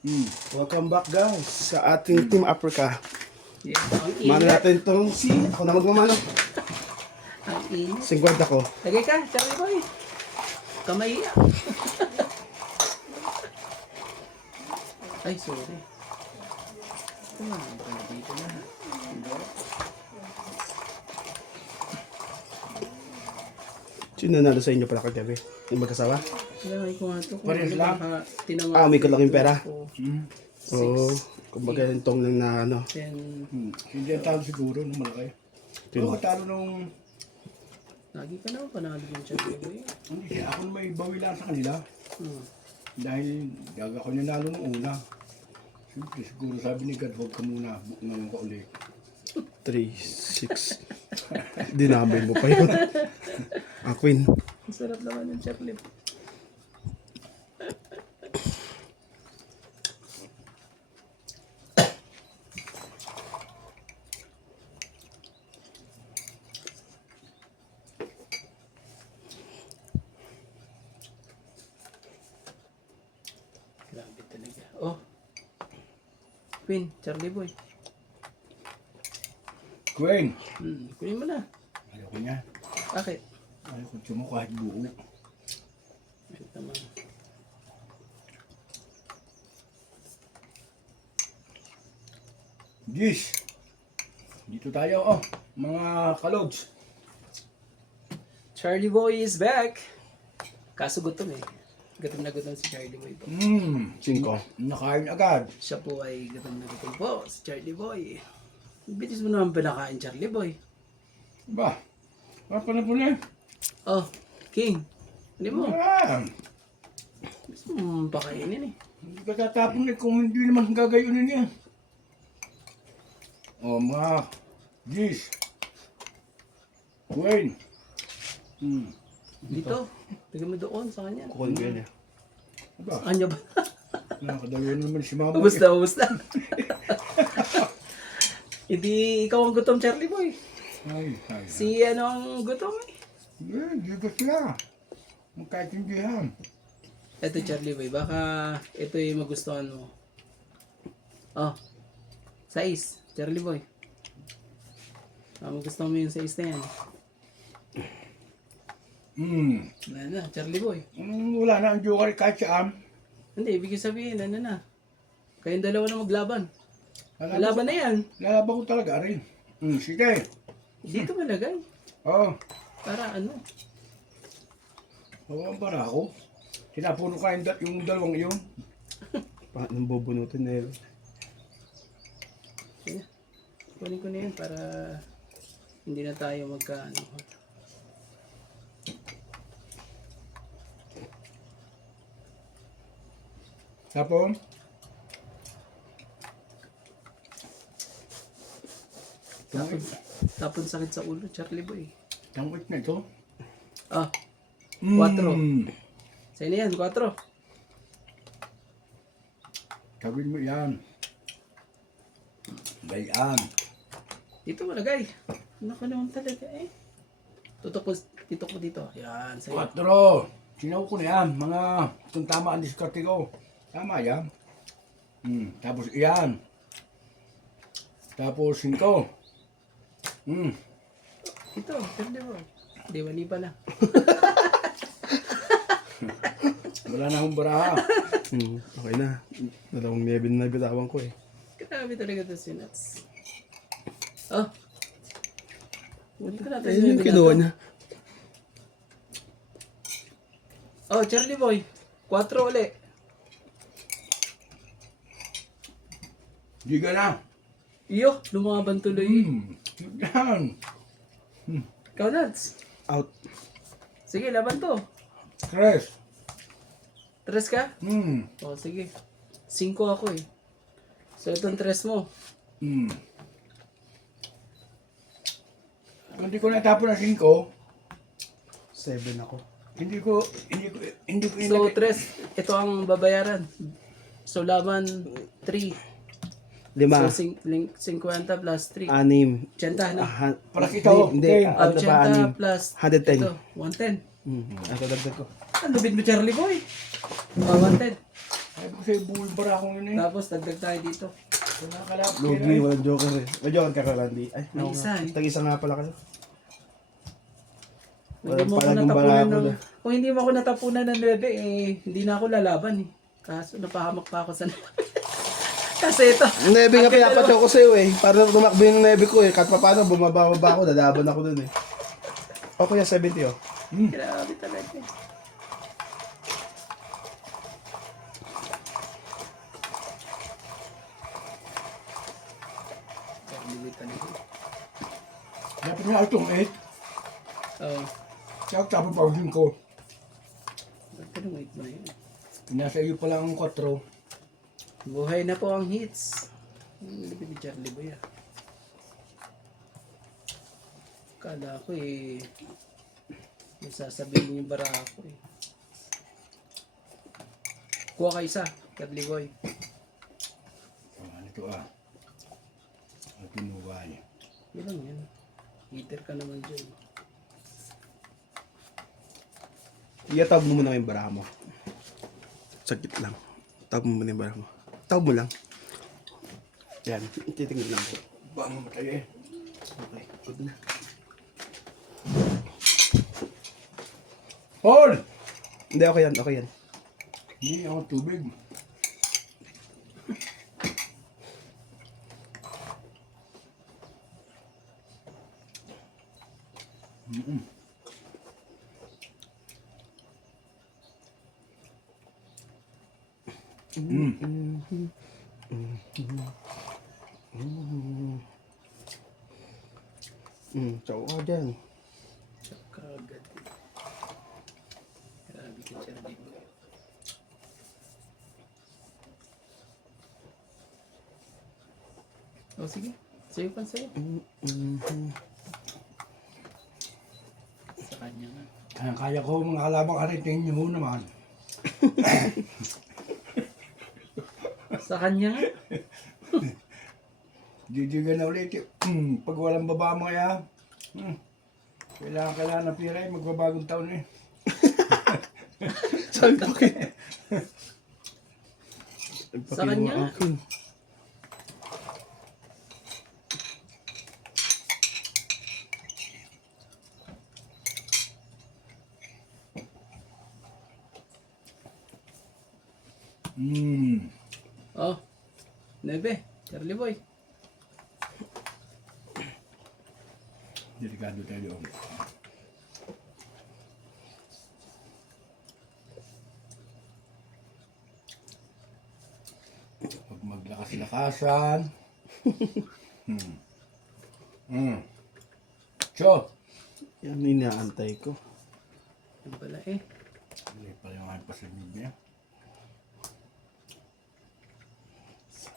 Welcome back guys sa ating Team Africa. Yeah, ang Mano init. natin itong ako na magmamano. Ang init. 50 ko. Lagay ka, sabi ko eh. Kamay ya. Ay, sorry. Ito na, baka dito na. Sino nanalo sa inyo pala kagabi? Yung magkasawa? Lagay ko nga ito. Parehas lang. May kalaking pera. Hmm. Oo. Kumbaga yung tong lang na ano. 10. Hindi ang talo siguro nung malaki. Sino? Oo, talo nung... Lagi ka na, panalo yung chat ko eh. Hindi siya, ako na may bawi lang sa kanila. Hmm. Dahil gaga ko nanalo nung una. Siyempre, siguro sabi ni God, huwag ka muna, book na lang ka ulit. 3, 6. Dinamay mo pa yun. Queen. Ang sarap naman yung chocolate. Grabe talaga. Oh. Queen, Charlie boy. Gwen! Kunin mo na. Ayoko niya. Bakit? Ayoko mo kahit buo. Bakit naman? Gis! Dito tayo, oh. Mga kalods. Charlie boy is back. Kaso gutom eh. Gutom na gutom si Charlie boy po. 5. Nakain agad. Siya po ay gutom na gutom po si Charlie boy. Bitis mo naman pinakain Charlie boy. Ba? Apa na po na? Oh, King. Hindi mo. Ah, Gusto mo pakainin eh. hindi ka tatapon eh kung hindi naman gagayunin niya. Oh, mga Gis. Gwen. Dito. Bigyan mo doon sa kanya. Kukunin ko yan eh. Aba, Sa kanya ba? nakakadalawa naman si mama. Ubus na, ubus na. Hindi ikaw ang gutom Charlie boy. Ay. Si ano ang gutom eh. Hindi ko sila. Magkaintindihan. Ito Charlie boy, baka ito yung magustuhan mo. Oh. Sais, Charlie boy. Magustuhan mo yung sais na yan. Ano na, Charlie boy. Wala na ang joker kahit saan. Hindi, ibig sabihin, ano na. Kayong dalawa na maglaban. Lalaban Laban na yan. ko talaga rin. Sige. Dito malagay. Oo. Para ano. Oo, para ako. Tinapuno ka yung dalawang iyon. Paano bubunutin na yun? Sige. Kunin ko na yan para hindi na tayo magkaano. Tapon. Tapon sakit sa ulo, Charlie boy. Tangwit na ito. Ah, 4. Sa inyo yan, 4. Gawin mo yan. Gayaan. Dito malagay. Naku naman talaga eh. Tutok mo dito. Yan, sa'yo. 4. Sinaw ko na yan. Mga kung tama ang diskarte ko. Tama yan. Tapos iyan. Tapos 5. Ito, Charlie boy. Di mali pala. Wala na akong baraha. Okay na. 2 na bitawan ko eh. Grabe talaga ito si Nuts. Oh. Buti ko natin Ayun yung kinuha niya. Oh, Charlie boy. 4 uli. Di ka na. Iyo, lumaban tuloy. Yan. Ikaw, Nuts. Out. Sige, laban to. Stress. 3 ka? Oh, sige. 5 ako eh. So, itong 3 mo. Kung hindi ko natapon ng 5, 7 ako. hindi ko So, 3. Ito ang babayaran. So, laban 3. 5. So, 50 plus 3. 6. 80, no? Para kita, Hindi. okay. Ano ba? 80 plus 110. ito, 110. Ito dagdag ko. Ang lubid mo, Charlie boy. 110. Sabi ko sa'yo, buhay bara akong yun eh. Tapos dagdag tayo dito. Wala ka lang. Lugi, walang joker eh. May joker ka Randy. Ay, May ako isa nga. eh. Tag-isa nga pala kayo. Kung hindi mo ako Walang natapunan palagong ng... bala. Kung hindi mo ako natapunan ng 9, eh, hindi na ako lalaban eh. Kaso napahamak pa ako sa... Kasi ito. Nebe nga pinapatyo ko sa'yo eh. Para tumakbo yung nebe ko eh. Kahit pa paano, bumababa ako, dadaban ako dun eh. O kuya, 70 oh. Grabe talaga eh. Grabe talaga. Dapat nga itong 8. Oo. Kaya tapos pagin ko. Ba't ganun wait mo na yun? Nasa iyo pala ang 4. Buhay na po ang hits. Nilipid ni Charlie Boy ah. Kala ko eh. May sasabihin yung bara ko eh. Kuha ka isa, Charlie Boy. Ano ito ah. Ang pinuha niya. Yun lang yan. Heater ka naman dyan. Iyatab mo muna yung baraha mo. Sakit lang. Tab mo muna yung baraha mo. Tab mo lang. Yan, titingin lang ko. Bang matay eh. Okay, good na. Paul! Hindi, okay yan, okay yan. Hindi ako tubig. Tsaw ka dyan. Kagad. Grabe ka Charlie Boy. Oh, sige. Sa'yo pa sa'yo. Sa kanya nga. Kaya ko mga kalabang kariting niyo naman. Sa kanya nga. Didigan na ulit. Pag walang baba mo kaya, kailangan ng pira eh. Magbabagong taon eh. Sabi ko kayo. Sa kanya? Oh. Nebe. Charlie Boy. Delikado tayo doon. Pag maglakas-lakasan. So, Yan, inaantay ko. Yan pala eh. hindi pa yung aking pasamid niya.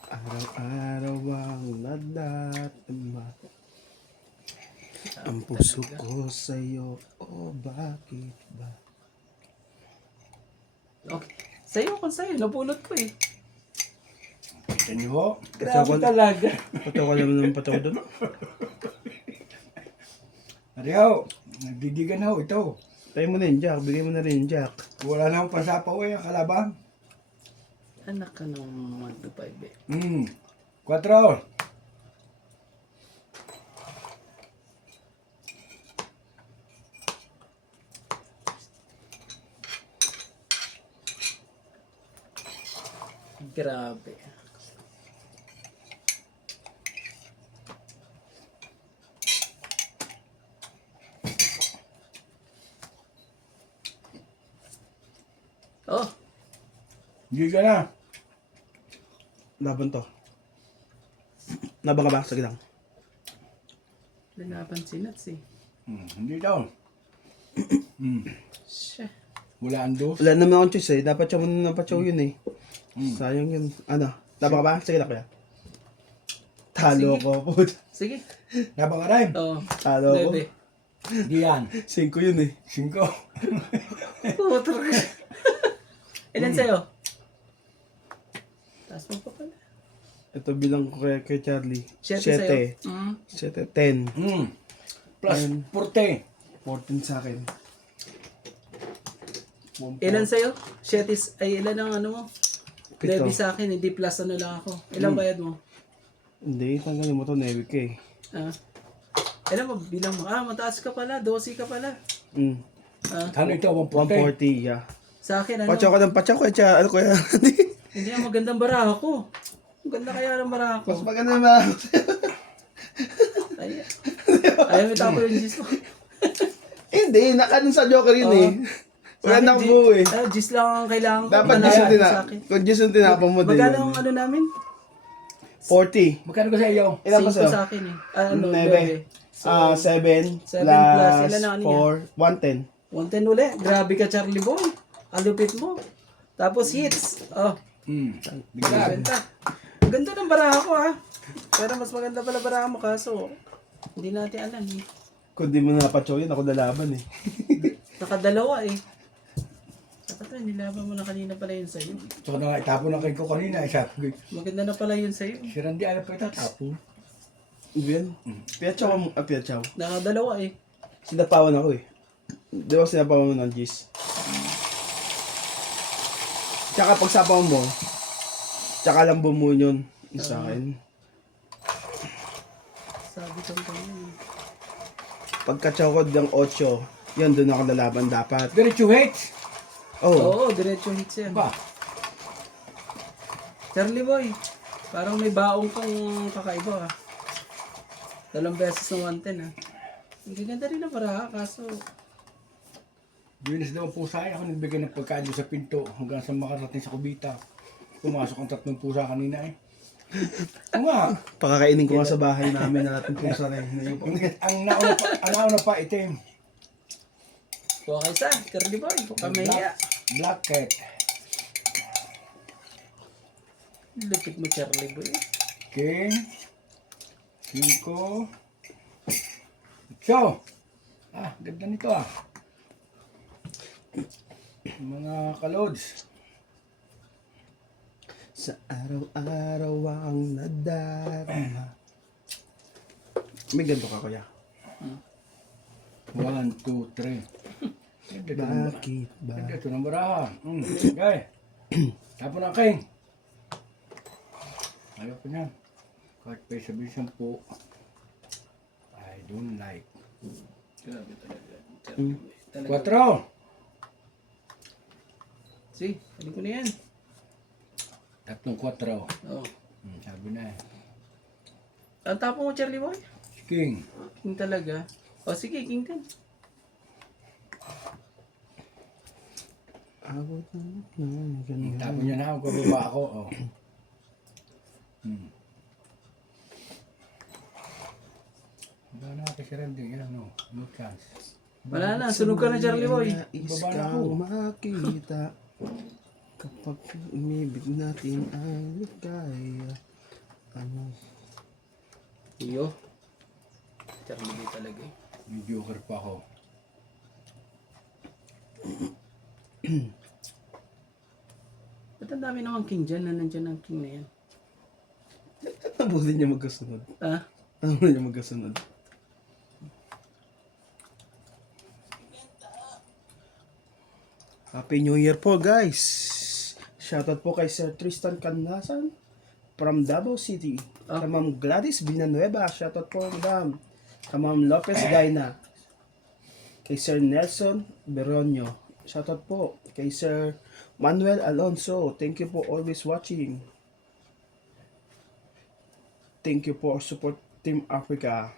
Araw-araw ang nadatama. Ang puso ko sa'yo, oh bakit ba? Okay. Sa'yo kung sa'yo. Napulot ko eh. Kita niyo ho? Grabe talaga. Pataw ka naman ng pataw doon. Ariyaw, nagdidigan na ho ito. Tayo mo na yung jack, bigay mo na rin yung jack. Wala na akong pasapaw eh, ang kalabang. Anak ka ng 1 to 5 eh. 4. Grabe. Oh, Hindi ka na. Laban to. Laban ka ba? Sige lang. lalaban si Nats eh. Hindi daw. Siya. Wala ang dos. Wala naman akong choice eh. Dapat siya muna napachaw yun eh. Sayang yun. Ano? Laban ka ba? Sige lang kuya. Talo Sige. ko po. Sige. Nabang ka rin. Oh, Talo ko. 9. Hindi yan. 5 yun eh. 5. Puto ka. Ilan sa'yo? Taas mo pa pala. Ito bilang ko kay Charlie. 7 sa'yo. 7. 10. Plus 40. 14 sa akin. Ilan sa'yo? 7 ay ilan ang ano mo? Pito. Levi sa akin, hindi plus ano lang ako. Ilang bayad mo? Hindi, tanggalin mo to, 9K. Ah. Ilan mo, bilang mo. Ah, mataas ka pala, 12 ka pala. Mm. Ah. Ano ito, 140? 140, yeah. Sa akin, ano? Pachaw ka ng pachaw, kaya ano kaya? Hindi, ang magandang baraha ko. Ang ganda kaya ng baraha ko. Mas maganda yung marami. Ay, ayaw may tapo yung gis mo. Hindi, nakanon sa Joker yun eh. Wala na akong buo eh. Gis lang ang kailangan ko. Dapat Ano, gis yung sa tinapon. akin. Kung gis yung tinapon mo din. Magkano ang ano namin? 40. Magkano ko sa iyo? Ilan pa 5 sa'yo? sa akin eh. Ah, ano, 9. 7 7 plus plus, ilan ang ano 4, 110. 110 uli. Grabe ka, Charlie Boy. Ang lupit mo. Tapos hits. Oh, Bigla. benta. Ang ganda ng baraha ko ha. Pero mas maganda pala baraha mo kaso hindi natin alam eh. Kung di mo napachaw yun, ako nalaban eh. Nakadalawa eh. Dapat nilaban mo na kanina pala yun sa'yo. So, na itapon na kayo ko kanina. Sabi ko, Maganda na pala yun sa'yo. si Randy, alam pa itatapon. Yan. Piachaw mo, piachaw. Nakadalawa eh. Sinapawan ako eh. Di ba sinapawan mo ng gis? Tsaka pag sapawan mo, tsaka lang bumuo yun sa akin. Sabi ko ganyan. Pagka-chow ko ng 8, yun doon ako lalaban dapat. Diretso hits. Oh, Oo, diretso hits yan. Ba? Charlie Boy, parang may baong kang kakaiba ah. 2 beses ng 110 ah. Ang gaganda rin na para kaso Bilis daw ang pusa. Ako nagbigay ng pagkain doon sa pinto hanggang sa makarating sa kubita. Pumasok ang 3 pusa kanina eh. Oo nga. pakakainin ko nga sa bahay namin na natin pusa rin. Ang nauna pa itim. kuha kayo sa Charlie Boy, kung kamaya. Black cat. Lupit mo Charlie Boy. King. 5. 8. Ah, ganda nito ah. Mga kalods. Sa araw-araw ang nadarama. May ganito ka kuya. 1, 2, 3. Bakit ba? Ganda ito ng baraha. Okay. Tapos na king. Ayaw ko niya. Kahit pa sabi 10. I don't like. Grabe talaga. Charlie Boy. 4. See, ano ko na yan. 3, 4. Oh. Sabi na eh. Ang tapo mo Charlie Boy? King. King talaga. O sige, King 10. Abot na ganyan. Tapos niya na ako, kababa ako. Oh. Wala na kasi Randy. Yan, no. No chance. Wala na, sunog ka na Charlie Boy. Nais Baba na kang ako. makita kapag umibig natin ay kaya. Ano? Iyo. Charlie Boy talaga eh. May joker pa ako. Ba't ang dami naman King dyan na nandyan ang King na yan? Abutin niya magkasunod. Ah? Abutin niya magkasunod. Happy New Year po guys! Shoutout po kay Sir Tristan Canlasan from Davao City. Kay Ma'am Gladys Villanueva. Shoutout po madam. Kay Ma'am Lopez Gaina. Kay Sir Nelson Beronio. Shoutout po kay Sir Manuel Alonso. Thank you for always watching. Thank you for support Team Africa.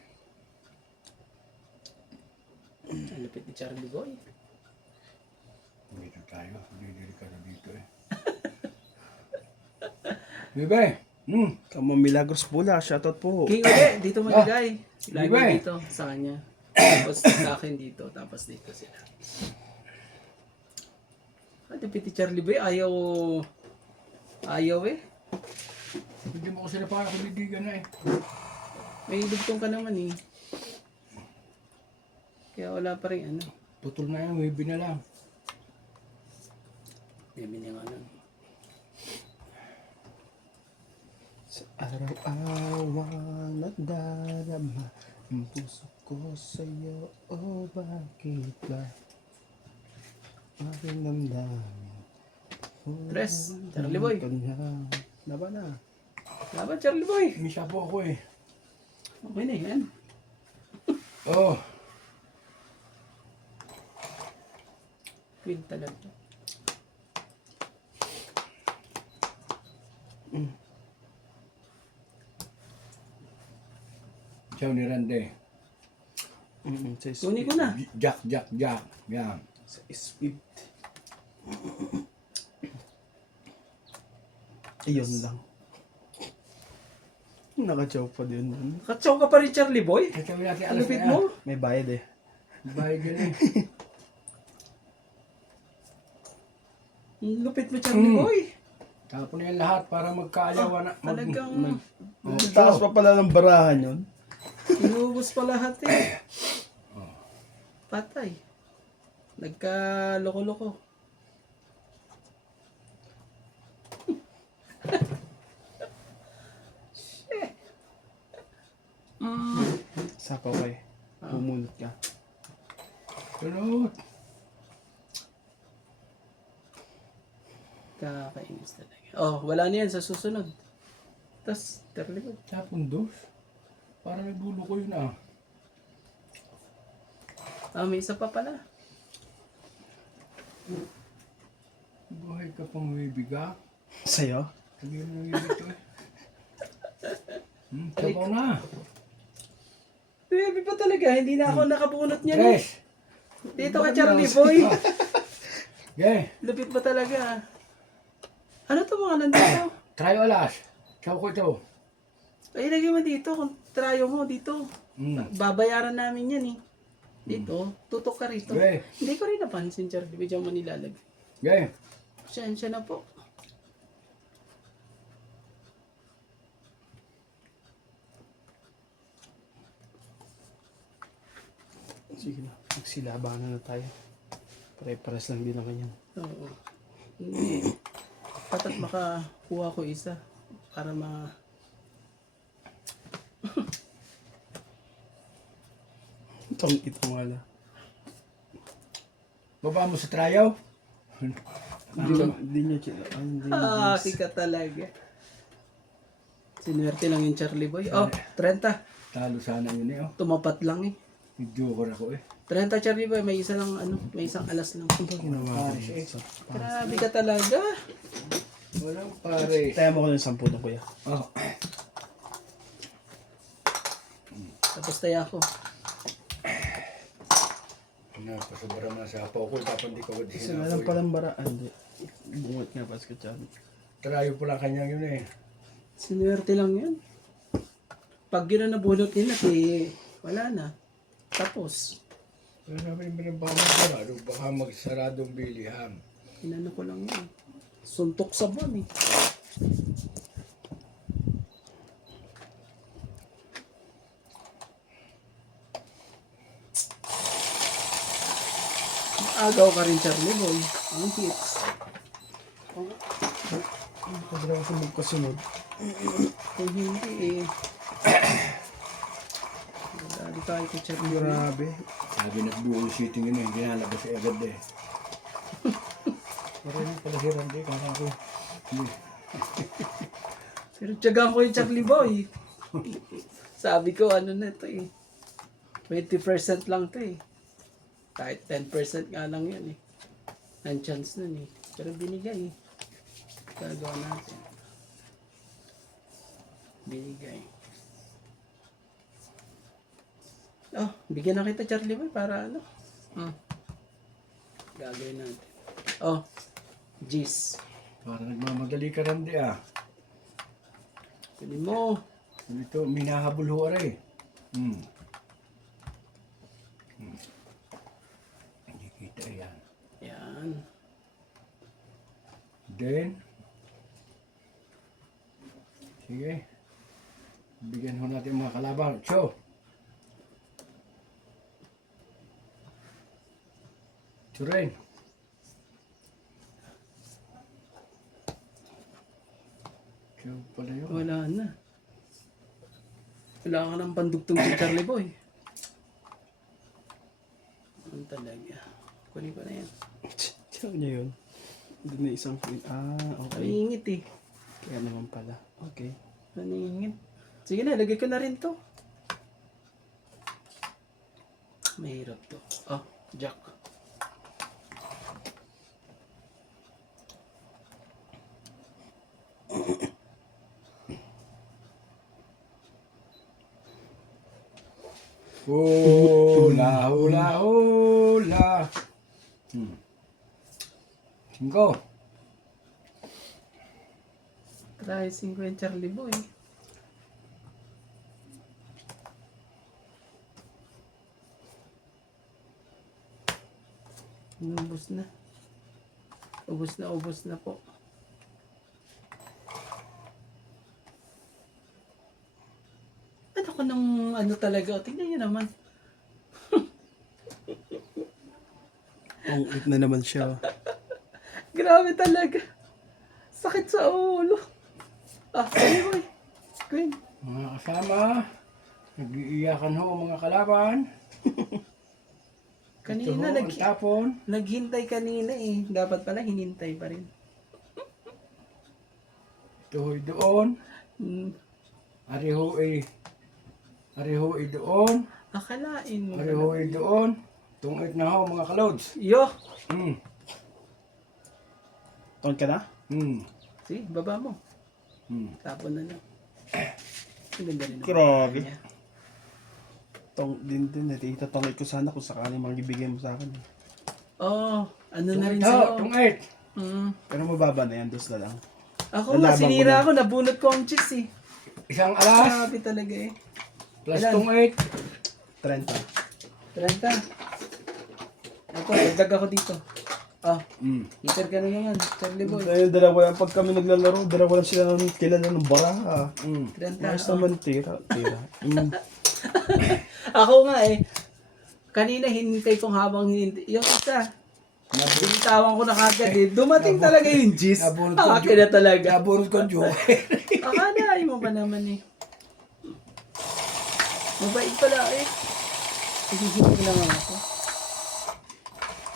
Ang lupit ni Charlie Boy. Dito tayo. Dito ka na dito eh. Bebe! Kamo Milagros Bula, shoutout po. King ulit, dito maligay. Lagi Iba eh. dito sa kanya. Tapos sa akin dito, tapos dito sila. Ang lupit ni Charlie Boy, ayaw eh. Hindi mo ko sila para kumidigan na eh. May lugtong ka naman eh. Kaya wala pa rin ano. Putol na yan, wavy na lang. Bebe niya nga nun. Sa araw-araw nagdarama ang puso ko sa'yo, bakit ba? Aking damdamin Tres. Charlie Boy. Kanya. Laban na. Laban, Charlie Boy. Misa po ako eh. Okay na yan. Oh, Queen talaga. siya ni Rande. Sa Kunin ko na. Jack. Yan. Sa speed. Ayun lang. Naka-chow pa din. Katsaw ka pa rin, Charlie Boy. Sasabi natin Ang alas lupit na yan. mo. May bayad eh. Bayad yun eh. Ang lupit mo, Charlie Boy. Tapon na yan lahat para magkaalawa na. Talagang Taas pa pala ng barahan yun. inubos pa lahat eh. Patay. Nagka-loko-loko. Sapaw kayo. Bumunot ka. Sunod. Kakainis talaga. Oh, wala na yan sa susunod. Tapos, Charlie Boy. Tapon dos. Para nagbulo ko yun ah. Ah, may isa pa pala. Buhay ka pang wibiga. Sa'yo? Sabihin mo yun dito eh. Sabaw na. Baby pa talaga, hindi na ako nakabunot niyan. Eh. Tres. Dito ka, Charlie Boy. Okay. Lupit pa talaga. Ano to mga nandito? Try alas. Chow ko ito. Ay, lagay mo dito. Kung tryo mo dito. Babayaran namin yan eh. Dito, tutok ka rito. Okay. Hindi ko rin napansin, Charlie. Diyan mo nilalagay. Okay. Siya na po. Sige na. Magsilabanan na tayo. Pare-pares lang din ang ganyan. Oo. Hindi. Dapat makakuha ko isa. Para ma... Itong wala. Baba mo sa tryaw. Hindi niya chila. Hindi niya. Kika talaga. Sinuwerte lang yung Charlie Boy. Oh, 30. Talo sana yun eh. Oh. Tumapat lang eh. Joker ako eh. 30 Charlie Boy, may isa lang may isang alas lang. Ginawa ko eh. sa Grabe ka talaga. Walang pare. Tayo mo ko ng 10 na kuya. Oh. Tapos tayo ako. Napasabara na sa apaw ko. Tapos hindi ko Kasi alam palang baraan. Hindi. Bungot nga pas ka dyan. Tryo pala kanya yun eh. Sinuwerte lang yun. Pag yun na nabunot nila, wala na. Tapos, Pero sabi mo ng baka magsarado. Baka magsaradong bilihan. inano ko lang yun. Suntok sa buwan eh. Agaw ka rin, Charlie Boy. Ang hits. Pagkala ko magkasunod. Kung hindi eh. Dali tayo kay Charlie Boy. Grabe. Sabi na dual seating yun eh. Hindi nalabas sa agad eh. Parang pala si Randy. Kaya ako. Pero tiyagaan ko yung Charlie Boy. Sabi ko, ano na ito eh. 20% lang ito eh. Kahit 10% nga lang yan eh. Ang chance nun eh. Pero binigay eh. Gagawa natin. Binigay. Oh, bigyan na kita Charlie Boy para ano. Gagawin natin. Oh, G's. Parang nagmamadali ka Randy ah. Pwede mo. Dito, minahabol ho aray. Hindi kita yan. Yan. Then, sige. Bigyan ho natin mga kalaban. Show. Turin. Show pala yun. Wala na. Wala ka ng pandugtong si Charlie Boy. Ano talaga. Kunin ko na yan. Sino niya yun? Doon na isang queen. Okay. Naningit eh. Kaya naman pala. Okay. Naningit. Sige na, lagay ko na rin to. Mahirap to. Oh, jack. Hula, hula, hula. Cinco. Try 5 yung Charlie Boy. Ubus na. Ubus na po. Ano ko nung ano talaga? Tingnan nyo naman. Pang-8 na naman siya. Grabe talaga. Sakit sa ulo. Sige boy. Queen. Mga kasama, nag-iiyakan ho ang mga kalaban. Ito ho, Kanina ang tapon. naghintay kanina eh. Dapat pala hinintay pa rin. Ito ho'y doon. Hmm. Ariho ay doon. Akalain mo. Ariho ay doon. Tungit na ho mga kalods. Yo! Hmm. Ton ka na? Hmm. See, baba mo. Hmm. Tapon na lang. Ang ganda rin. Grabe. Din. Itatangay ko sana kung sakali magbibigay mo sa akin. Oh, ano na rin Tungit ho, sa'yo. tungit. Pero mababa na yan. Dos na lang. Ako nga, Nalaban ko sinira na. ako. Nabunot ko ang cheese eh. Isang alas, Grabe talaga eh. plus Ilan? tungit. 30. 30. Ako, dagdag ako dito. Hmm. Heater ka na naman. Charlie Boy. Dahil dalawa yan. Pag kami naglalaro, dalawa lang sila ng kilala ng baraha. Hmm. 30. Ayos naman, tira. Ako nga eh. Kanina hinintay kong habang hinintay. Yung isa. Binitawan ko na kagad eh. Dumating talaga yung gis. Nabunot ko Akin na talaga. Nabunot ko ang joker. Akalain mo pa naman eh. Mabait pala eh. Hihintay lang ako.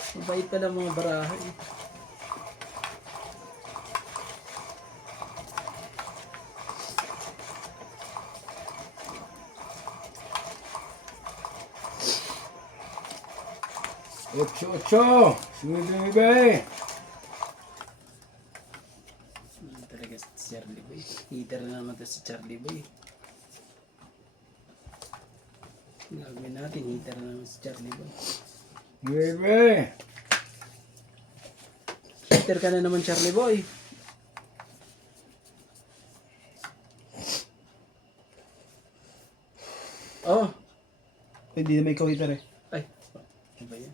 Mabait pala mga baraha eh. Ocho. Sumibibi. Talaga si Charlie Boy. Heater na naman to si Charlie Boy. Gagawin natin, heater na naman si Charlie Boy. Bibi. Heater ka na naman Charlie Boy. Oh! Hindi na may ikaw-hitter eh. Ay! Ano ba yan?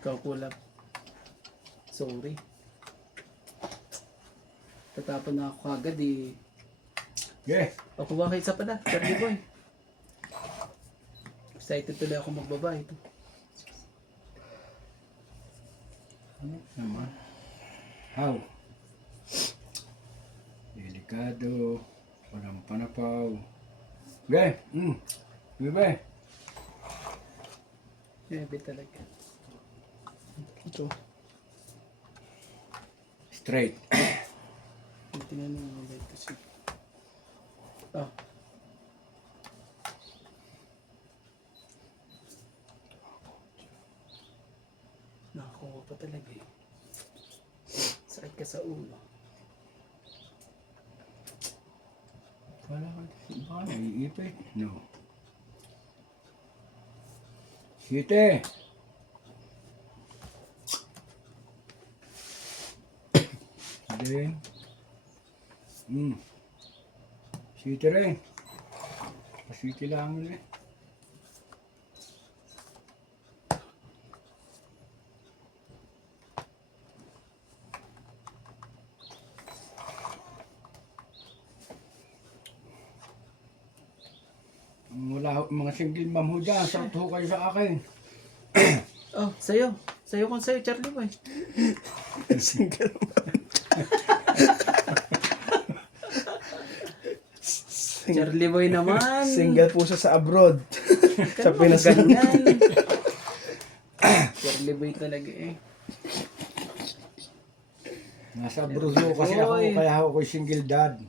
Ikaw kulap. Sorry. Tatapon na ako kagad eh. Yeah. O kuha kayo isa pa na, Charlie Boy. Excited tuloy ako magbaba ito. Naman. How? Delikado. Walang panapaw. Okay. Bibi. Grabe talaga. Ito. Straight. Tingnan mo mga ito si... Oh. Nakakuha pa talaga eh. Sakit ka sa ulo. Wala ka. Baka naiipit. No. Siyete. Then. Siyete rin. Siyete lang ulit. Wala mga single ma'am ho dyan. Sakto ho kayo sa akin. Oh, sa'yo. Sa'yo kung sa'yo, Charlie Boy. Single. Charlie Boy naman. Single po siya sa abroad. sa Sa Pinas. ganyan. Charlie Boy talaga eh. Nasa Bruso kasi ako, Oy. kaya ako single dad.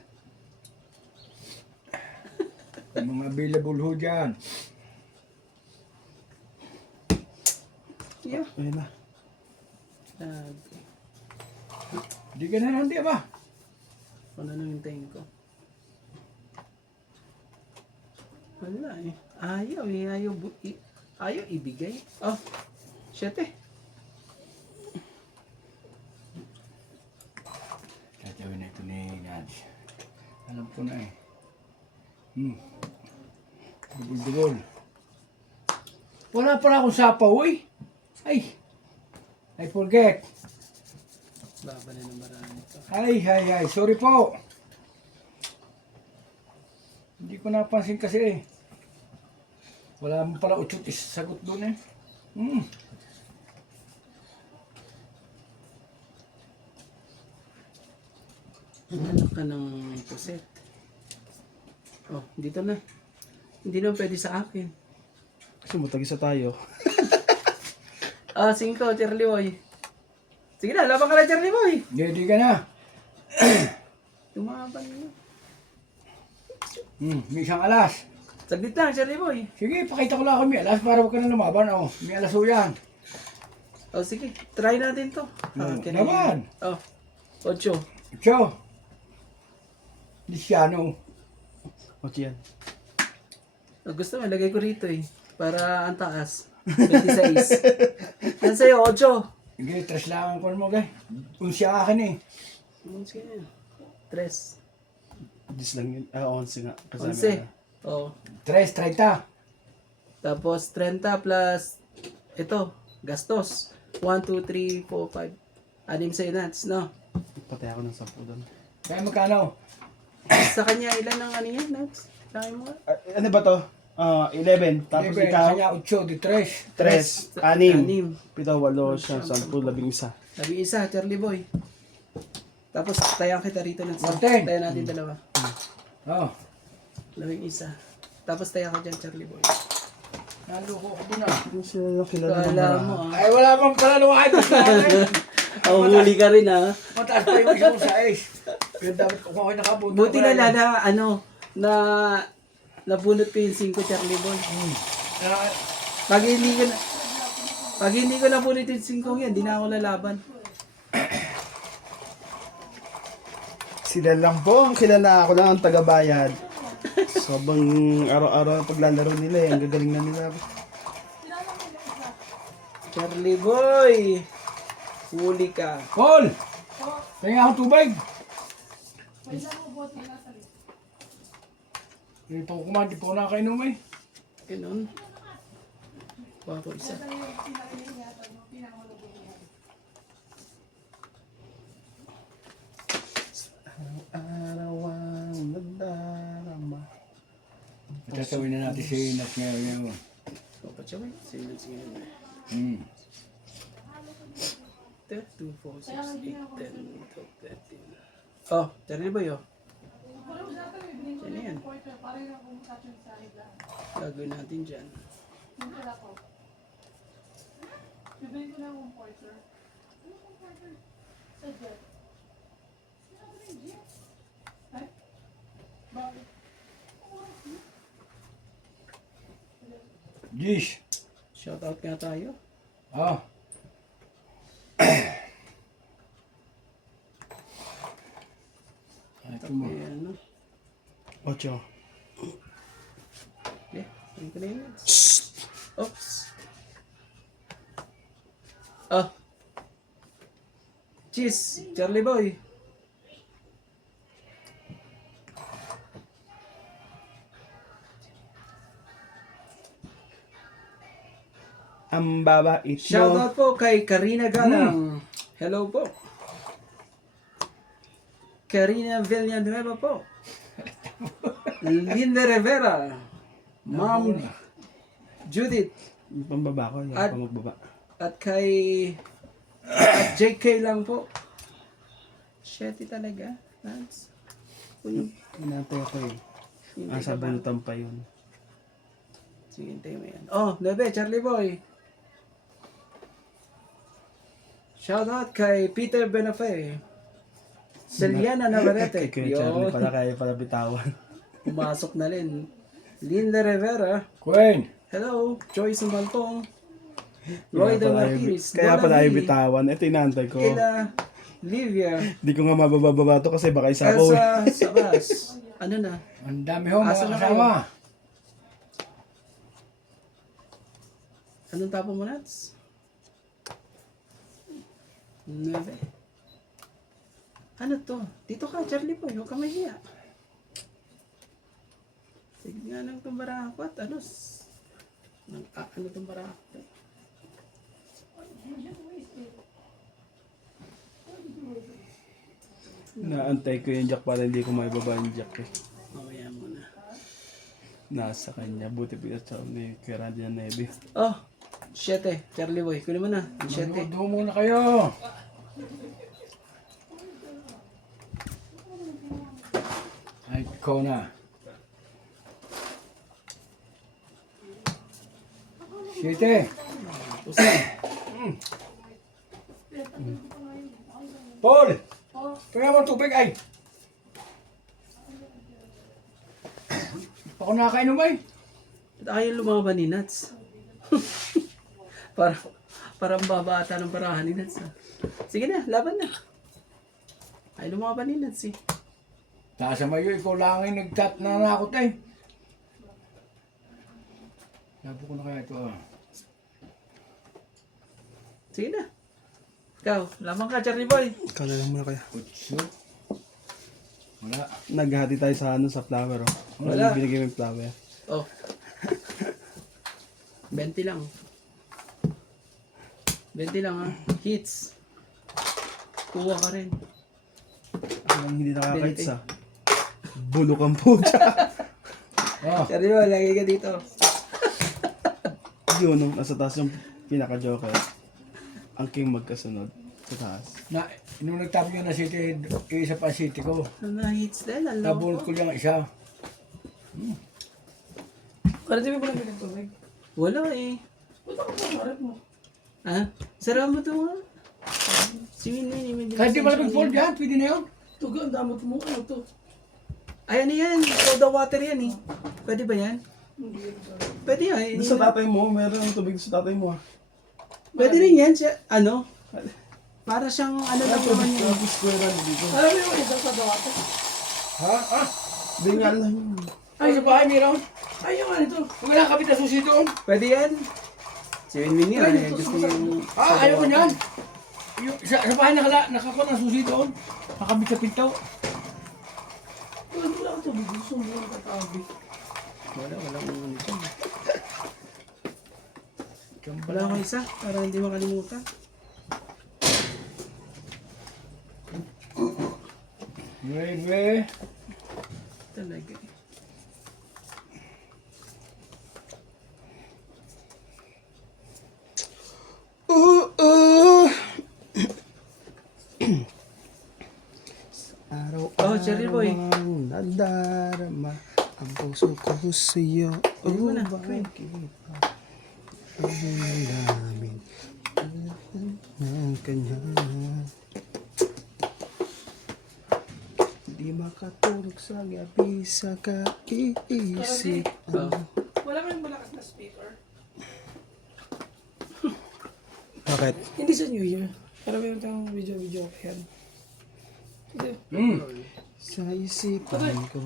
Yung mga available ho dyan. Yeah. Ayun na. Sabi. Hindi ka na hindi ba? Ano nang hintayin ko? Wala eh. Ayaw eh. Ayaw ibigay. Oh. Shit eh. Tatawin na ito ni Nats. Alam ko na eh. Dugol-dugol. Wala pala akong sapaw eh. Ay. I forget. Baba na ng marami ito. Ay. Sorry po. Hindi ko napansin kasi eh. Wala mo pala uchot sagot doon eh. Ano ka ng puset? Oh, dito na. Hindi naman pwede sa akin. Kasi matagisa tayo. Ah, 5, Charlie Boy. Sige na, laban ka na, Charlie Boy. Hindi ka na. Tumaban na. May isang alas. Saglit lang, Charlie Boy. Sige, pakita ko lang ako may alas para huwag ka na lumaban. Oh, may alas ho yan. Oh, sige. Try natin to. Naman. Oh, 8. Cho. Lisiano. Okay yan. Oh, gusto mo, lagay ko rito eh. Para ang taas. 26. Yan sa'yo, 8. Sige, tres lang ko mo, gay. Unsya akin eh. Sige. 3. 10 lang yun. 11 nga. Kasama 11. na. Oh. Tres, 30. Tapos 30 plus ito, gastos. 1, 2, 3, 4, 5. 6 sa inats, no? Patay ako ng 10 doon. Kaya magkano? Sa kanya, ilan ang ano yan, Nats? Sabi mo nga? Ano ba to? 11. Tapos Libre, ikaw, kanya 8, di tres. 3, 6, 7, 8, 9, 10, 11. 11, Charlie Boy. Tapos tayang kita rito, Nats. 110. Tayo natin dalawa. Oh, 11. Tapos tayo ka dyan, Charlie Boy. naloko ko doon ah. Ano sila yung kilala ng Kala marami? mo ah. Ay, wala bang pala lumakay ko sa akin. Oh, huli ka rin ah. Mataas pa yung isang sa ice. Pero dapat kung ako'y nakapunta. Buti na lala, na nabunot ko yung 5, Charlie Boy. Ah, Pag hindi ko nabunot yung 5 yan, di na ako lalaban. Sila lang po ang kilala. Ako lang ang tagabayad. Sobrang araw-araw ang paglalaro nila eh. Ang gagaling na nila. Charlie Boy! Huli ka. Paul! Kaya akong tubig. Hindi pa ko kumain, di pa ko nakakainom eh. Ganun. Kuha ko isa. Araw ang nagdarama. Tatawin na natin si Nat ngayon. So, patsawin. Sige. 2, 4, 6, 8, 10, 12, 13. Oh, Charlie Boy oh. Yan yan. Gagawin natin dyan. Gish. Shoutout nga tayo. Ah. Ito mo. Eh, ano? 8. Ano ko na yun? Oops. Oh. Cheese, Charlie Boy. Ang babait mo. Shoutout po kay Karina Galang. Hello po. Karina Villanueva po. Linda Rivera. Ma'am Judith. Yung pambaba ko. Yung At- pamagbaba. At kay at JK lang po. Shetty talaga. Lance. Hinantay ako eh. Hintay Asa ka ba? bunutan pa yun. Sige, hintay mo yan. Oh, 9, Charlie Boy. Shoutout kay Peter Benafe. Celiana Navarrete. Kay Kuya Charlie Yun. pala kaya pala bitawan. Pumasok na rin. Linda Rivera. Queen. Hello. Joyce Maltong. Roy De Martinez. Kaya Lola pala ay V. bitawan. Ito inaantay ko. Ila Livia. Di ko nga mabababa to kasi baka isa ko. Elsa Sabas. Ano na? Ang dami ho, Asa mga na kasama. Anong tapo mo, Nats? 9. Ano to? Dito ka, Charlie Boy. Huwag ka mahiya. Sige nga ng tumbarakot. Ano? Ano tumbarakot? Naantay ko yung jack para hindi ko maibaba yung jack eh. Mamaya muna. Nasa kanya. Buti pinatsaw ni Kuya Randy ng Navy. Oh! 7. Charlie Boy. Kunin mo na. 7. Manood muna kayo. Ay, ikaw na. Siyete. Paul! Kaya mo tubig ay. Ako nakakainom ay. Ba't ayaw lumaban ni Nats? Parang babata ng parahan ni Nats. Ah. Sige na, laban na. Ayaw lumaban ni Nats eh. Nasa mayo, ikaw lang ay nanakot eh. Sabi ko na kaya ito ah. Sige na. Ikaw, lamang ka, Charlie Boy. Ikaw na lang muna kaya. Utso. Wala. Naghati tayo sa sa flower oh. Wala. Binigay mo yung flower. Oh. 20 lang. 20 lang ha. Hits. Kuha ka rin. Ako lang hindi nakakaits ah. Bulok ang puta. Oh. Charlie Boy, lagi ka dito. Yun, nung nasa taas yung pinaka-joker. Ang king magkasunod sa taas. Nung nagtapos yun na city, isa pa city ko. Ano na hits din? Ang Nabunod loko. ko lang isa. Para di ba pala may tubig? Wala eh. Ba't ako pangarap mo? Ha? Sarap mo ito nga. Si Winnie. Kahit di malamig fold yan, pwede na yun. Tuga, ang damot mo. Ano to? Ay, ano yan? Soda water yan eh. Pwede ba yan? Pwede yan. Doon sa tatay mo, meron ng tubig sa tatay mo ah. Pwede rin yan. Siya, ano? Para siyang ano lang naman yun. Tapos Kuya Randy dito. Alam mo yung isang sa dawata? Ha? Ah? Hindi nga lang yun. Ay, sa bahay meron. Ay, yung ano to? Kung wala kapit na susi doon. Pwede yan. Si Winnie ay gusto yung... Ah, ayaw ko niyan. Sa bahay nakakuha ng susi doon. Nakabit sa pinto. Wala ko tubig. Gusto mo yung katabi. Wala akong ano dyan. Wala akong isa para hindi makalimutan. Nueve. Talaga eh. Araw-araw Oh, Cherry Boy. ang nadarama ang puso ko sa'yo. Huwag mo na, bakit ang namin ng kanya. Di makatulog sa gabi sa kaiisip. Oh. Wala kayong malakas na speaker. Bakit? Hindi sa New Year. Para meron tayong video pa yan. Hindi. Sa isipan ko,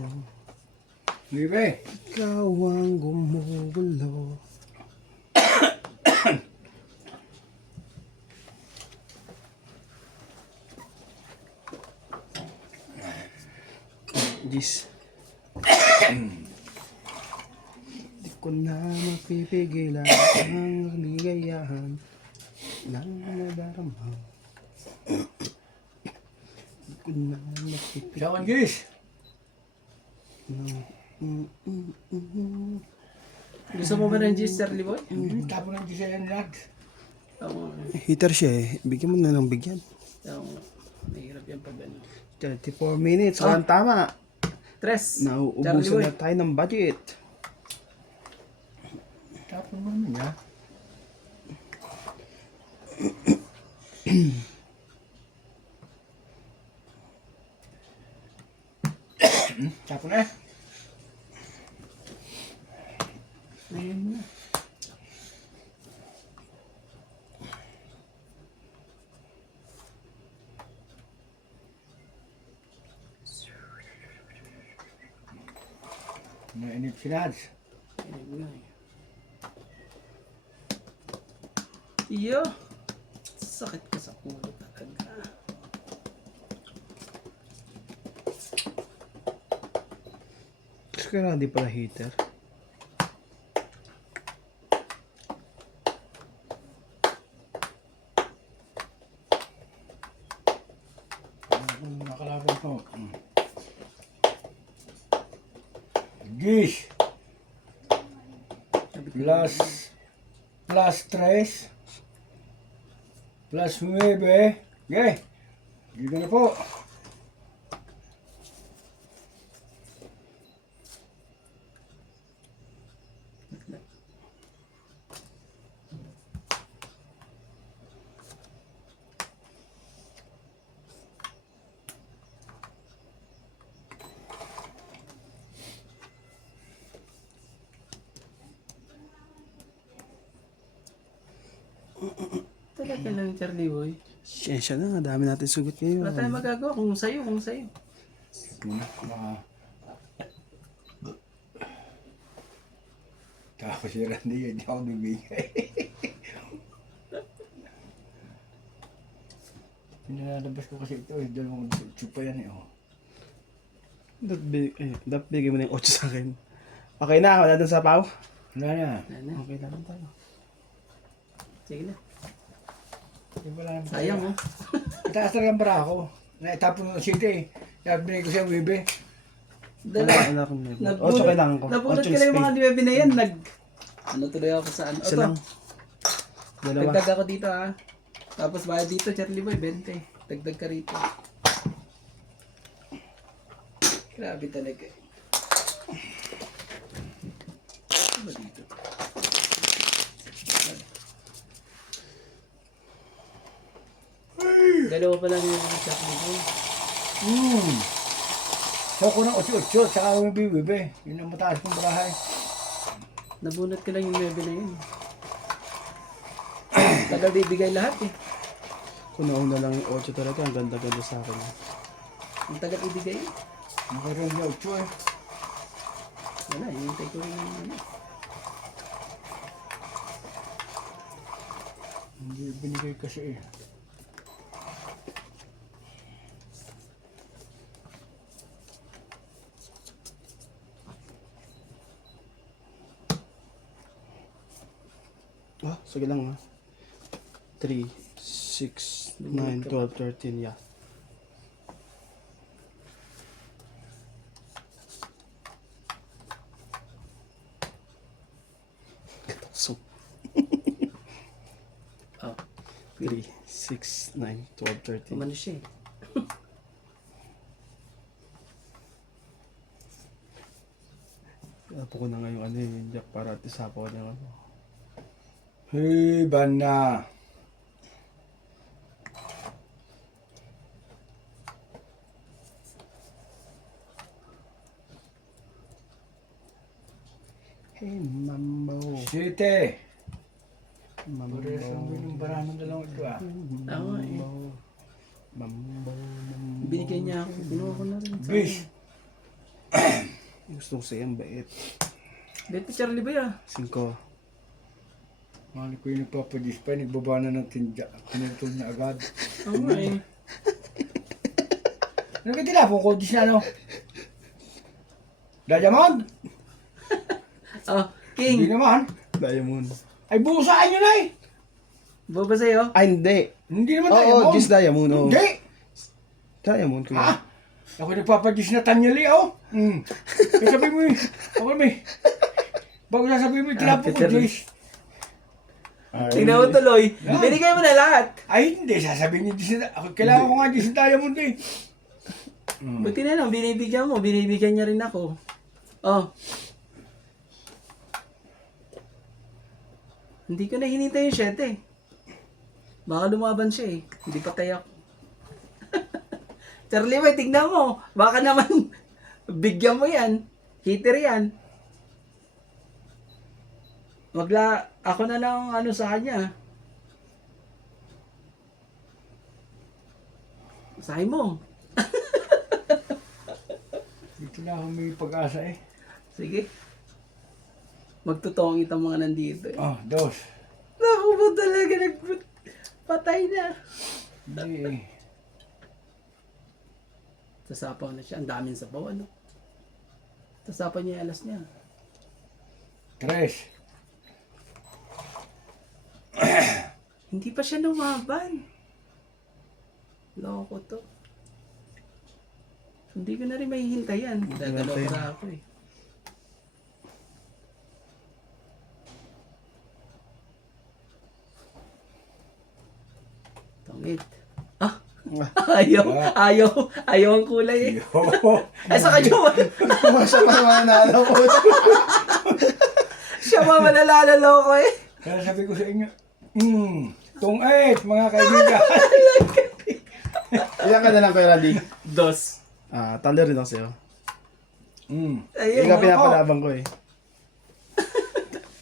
Nueve. ikaw ang gumugulo. Gis. Di ko na mapipigilan ang ligayahan ng nadarama. Di ko na mapipigilan. Sawan gis. Gusto mo ba ng gis, Charlie Boy? Tapos ng gis yan lahat. Oo. Heater siya eh. Bigyan mo na ng bigyan. Oo. Mahirap yan pag ano. 34 minutes. Walang tama. Tres. Charlie Nauubusan Boy. na tayo ng budget. Tapos mo naman niya. Tapos na eh. Ayun na. Nainip si Nads. Ayun na eh. Iyo. Sakit ka sa ulo talaga. Kasi kaya hindi pala heater. Ang nakalaban ko. Gish. Plus 3 plus 9. Okay. Dito na po. Talaga lang, Charlie Boy. Siyensya na, ang dami natin sugot ngayon. Wala tayong magagawa kung sa'yo. Tapos si Randy, hindi ako bibigay. Pinalalabas ko kasi ito eh. Dalawang chupa yan eh. Oh. Dapat bigay mo na yung 8 sa akin. Okay na, wala dun sa paw. Wala na. Okay lang tayo. Sige na. Di ba lang. Sayang oh. Itaas na lang para ako. Naitapon ng city eh. Kaya binigay ko siya wibe. Wala akong level. 8 kailangan ko. Napulot 8 ko lang yung mga speed. diwebe na yan. Ano tuloy ako sa ano. Isa lang. Dalawa. Dagdag ako dito ha. Tapos bayad dito, Charlie Boy, 20. Dagdag ka rito. Grabe talaga eh. Ano ba dito? Dalawa pa lang yung Charlie Boy. So ko ng 8-8, saka wibe. Yun ang mataas kong barahay. Nabunot ko lang yung level na yun. Tagal bibigay lahat eh. Kung nauna lang yung 8 talaga, ang ganda-ganda sa akin. Ang tagal ibigay. Nakaroon niya 8 eh. Wala, hinintay ko rin yung ano. Hindi binigay kasi eh. Ah, sige lang ha. 3, 6, 9, 12, 13, yeah. So, Oh, 3, 6, 9, 12, 13. kumano siya eh. Apo ko na nga yung ano yung jack para at isapo niya ako. Hey, bana. Hey, mambo. City. Mambo. Pare sa ng barahan ng dalawang ito ah. Tama eh. Mambo. Binigay niya ako. Pinuha ko na rin. Bish. Gusto ko sa'yo ang bait. Beto Charlie Boy ah. 5. Mahal ko yung nagpapadis pa, nagbaba na ng tindya. Pinagtol na agad. Oo nga eh. Ano ka tinapon ko? Dis na ano? Diamond? Oh, Hindi King. naman. Diamond. Ay, busain nyo na eh. Boba sa'yo. Ay, hindi. Hindi naman Oo, diamond. just diamond. Oh. Hindi. Diamond ko Ha? yan. Ako nagpapadis na tanyali, oh. Kaya sabi mo eh. Ako may. Bago sasabihin mo, tinapon ko, Peter. dis. Tingnan mo tuloy. Yeah. Binigay mo na lahat. Ay, hindi. Sasabihin niyo, dis na. Ako, kailangan ko nga dis na diamond eh. Buti na lang, binibigyan mo. Binibigyan niya rin ako. Oh. Hindi ko na hinintay yung 7 eh. Baka lumaban siya eh. Hindi pa tayo. Charlie, may tignan mo. Baka naman Bigyan mo yan. Hitter yan. Ako na lang ano sa kanya. Sahin mo. Dito na ako may pag-asa eh. Sige. Magtutongit ang mga nandito. Eh. Oh, dos. Naku po talaga. Patay na. Hindi eh. Sasapaw na siya. Ang daming sapaw. Ano? Sasapaw niya yung alas niya. Tres. Hindi pa siya lumaban. Loko to. Hindi ko na rin mahihintayan. Dadalaw para ako eh. Tongit. Ah! Ayaw ang kulay eh. Yo. Ay, sa kanya Siya pa mananalo po. siya pa malalalalo ko eh. Kaya sabi ko sa inyo, tungit, mga kaibigan. Ilan ka na lang, Kuya Randy? Dos. Talo rin ako sa'yo. Ayun. Ikaw pinapalaban ko eh.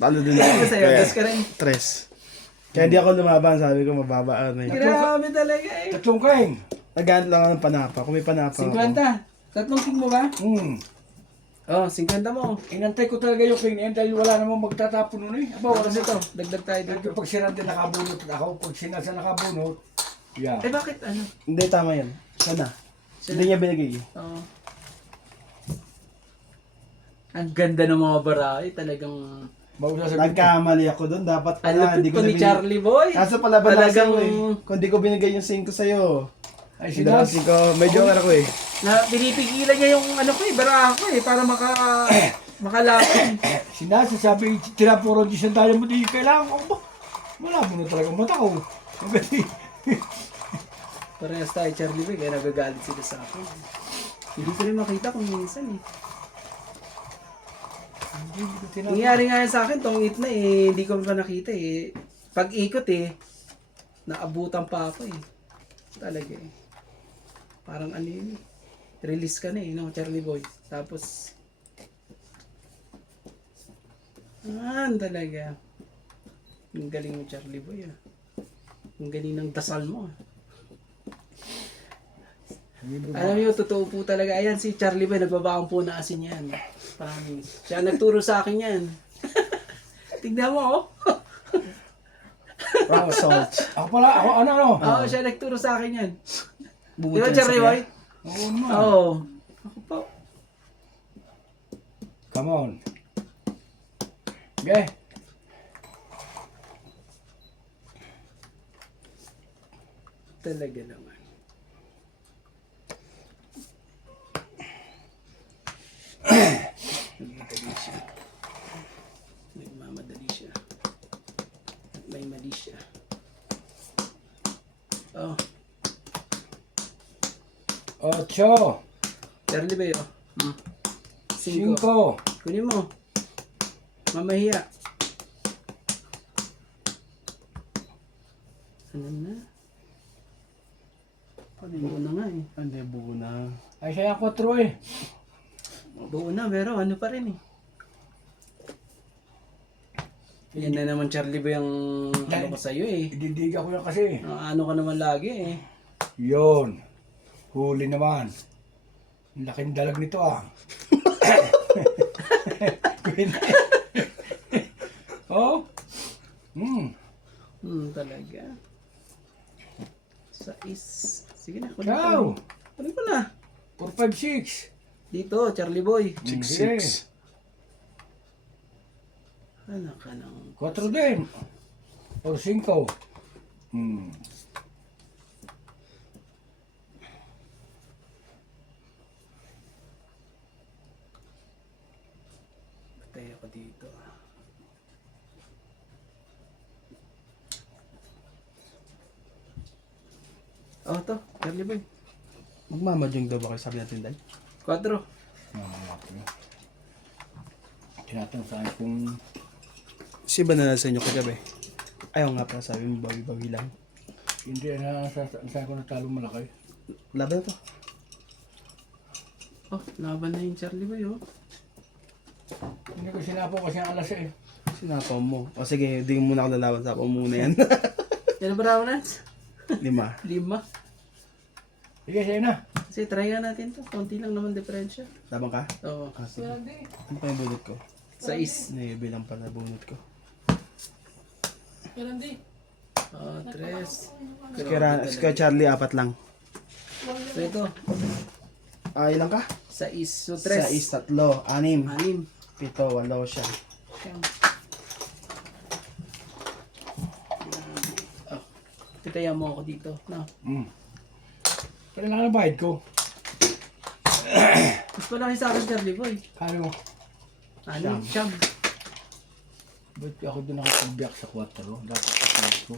Talo din ako. Ano sa'yo? Dos ka rin. Tres. Kaya hindi ako lumaban, sabi ko mababa ano eh. Grabe talaga eh. Tatlong kain. Naghanap lang ako ng panapa. Kung may panapa ako. 50. Tatlong sigmo ba? Oh, 50 mo. Inantay ko talaga yung kain dahil wala namang magtatapon nun eh. Aba, wala Kasi nito. to, dagdag tayo dito. Pag sinante nakabunot ako, pag sinasa nakabunot, yeah. Eh bakit ano? Hindi, tama yan. Sana. Hindi niya binigay eh. Oo. Ang ganda ng mga baray, talagang Mausa sa Nagkamali ako doon. Dapat ang pala, lupit ko ni Charlie Boy. Kaso palaban na Talagang ako eh. Kung di ko binigay yung 5 sa'yo. Ay, Hindi lang 5. Medyo ano ko eh. na pinipigilan niya yung ano ko eh, bara ko eh, para makalaban. sinasa sabi, tinapuro di siya tayo mo, di kailangan ko ba? Wala mo na talaga mata ko. Magaling. Parehas tayo Charlie Boy, kaya nagagalit sila sa akin. Hindi ko rin makita kung minsan eh. Nangyari nga yan sa akin, tong it na eh, hindi ko pa nakita eh. Pag ikot eh, naabutan pa ako eh. Talaga eh. Parang ano yun eh. Release ka na eh, no, Charlie Boy. Tapos, talaga. Ang galing mo Charlie Boy ah. Ang galing ng dasal mo ah. Alam niyo, totoo po talaga. Ayan si Charlie Boy, nagbabaong po na asin yan. Promise. Siya nagturo sa akin yan. Tignan mo oh. Rock salt. Ako pala, ako ano. Oo, siya nagturo sa akin yan. Di ba Bubutyan Charlie Boy? Oo naman. Oo. Ako po. Come on. Okay. Talaga naman. Nagmamadali siya. Nagmamadali siya. At may mali siya. Oh, Ocho. Charlie Boy oh. Cinco. Kunin mo. Mamahiya. Ano na? Buo na nga eh. Hindi, buo na. Ay, siya yung 4 eh. Buo na, pero ano pa rin eh. Yan na naman Charlie ba yung ano ko sa'yo eh. Ididiga ko yan kasi. Ano ka naman lagi eh. Yun. Huli naman. Ang laking dalag nito ah. Oh. Talaga. Sige na, kunin Ciao. ko. Kunin ko na. 4, 5, 6. Dito, Charlie Boy. 6-6. Ano ka nang... 4 din. Or 5. Patay ako dito. Oh, to. Charlie Boy. Magmamadyong daw ba kayo sabi natin dahil? 4. Tinatanong sa akin kung Si ba na sa inyo kagabi? Ayaw nga pala sabi mo, bawi-bawi lang. hindi na saan ko natalo malaki. Laban na to. Oh, laban na yung Charlie Boy, oh. Hindi ko sinapo kasi ang alas eh. Sinapaw mo. O sige, di mo muna ako lalaban. Sapaw muna yan. Yan ba rounds? 5. 5. Sige, sa'yo na. Kasi try nga natin to. Konti lang naman diferensya. Laban ka? Oo. Ah, sige. Hindi. Ano pa yung bunot ko? 6. Naibilang pala bunot ko. Pero hindi. 3. Kaya Charlie, 4 lang. So ito, Ah, ilang ka? 6. So 3. 3. 6, 3, 6, 6. 7, 8 siya. Oh, titayan mo ako dito. No. Kailan na bayad ko? Mas malaki sa akin, Charlie Boy. Kano mo? Siyam. Ba't ako doon nakapagbiyak sa 4? Dapat sa ko.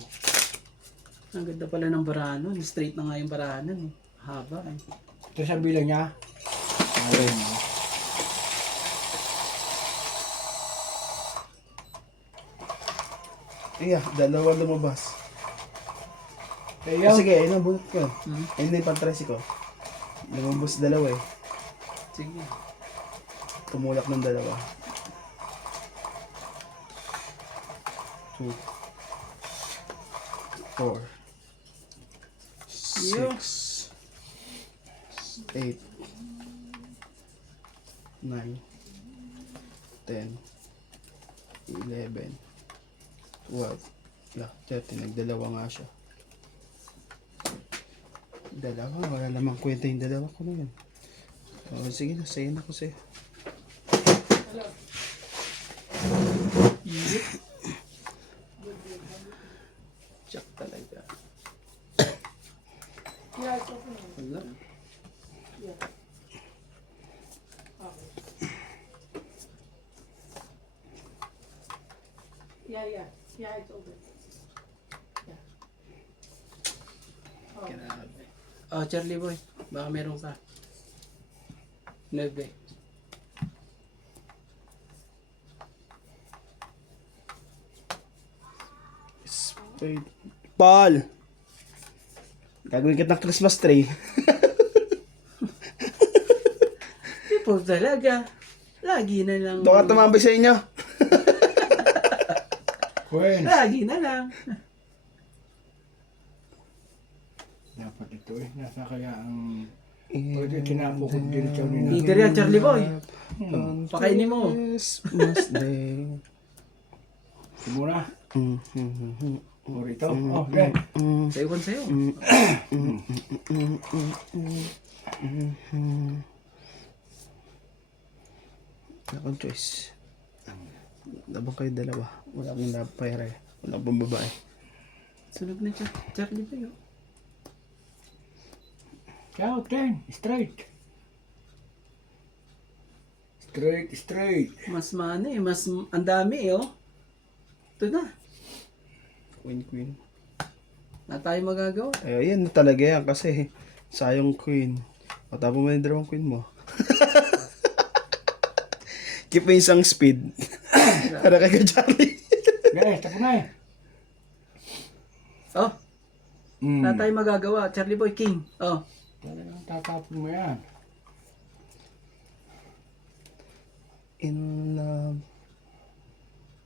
Ang ganda pala ng barahan nun. Straight na nga yung barahan nun. Eh. Haba eh. Ito sa bilang niya. Ayun. Iya, 2 lumabas. Kaya, Oh, sige, ayun ang bunot ko. Hmm? Ayun na yung pantresi ko. Lumabas 2 eh. Sige. Tumulak ng 2. 2, 4, Yo. 6, 8, 9, 10, 11, 12, yeah, 13. Nagdalawa nga siya. Dalawa, wala namang kwenta yung 2 ko na yun. Oh, sige na, sayin ako sa'yo. Yep. Check talaga. Yeah, it's open. Wala. Yeah. Yeah, it's open. Grabe. Oh, Charlie Boy. Baka meron ka. 9. Spade. Paul! Gagawin kita ng Christmas tree. Tipo talaga. Lagi na lang. Doon ka tumambay sa inyo. Kwen. Lagi na lang. Dapat ito eh. Nasa kaya ang... Pwede tinapo ko din siya nila. Eater yan, Charlie Boy. Pakainin mo. Christmas Day. Muna. Mm-hmm. O rito. Oh, okay. Sa iwan sa'yo. Wala akong choice. Labang kayo 2. Wala akong napayara eh. Wala akong babae. Sunog na Charlie Boy. Oh. Ciao, 10. Straight. Straight. Mas mano eh. Mas ang dami eh. Oh. Ito na. Queen. Na tayo magagawa. Eh, yan na talaga yan kasi sayang queen. Matapos mo yung 2 queen mo. Keep mo yung isang speed. Para kay Charlie. Guys, tapos na eh. Oh. Na tayo magagawa. Charlie Boy King. Oh. Talagang tatapon mo yan. In love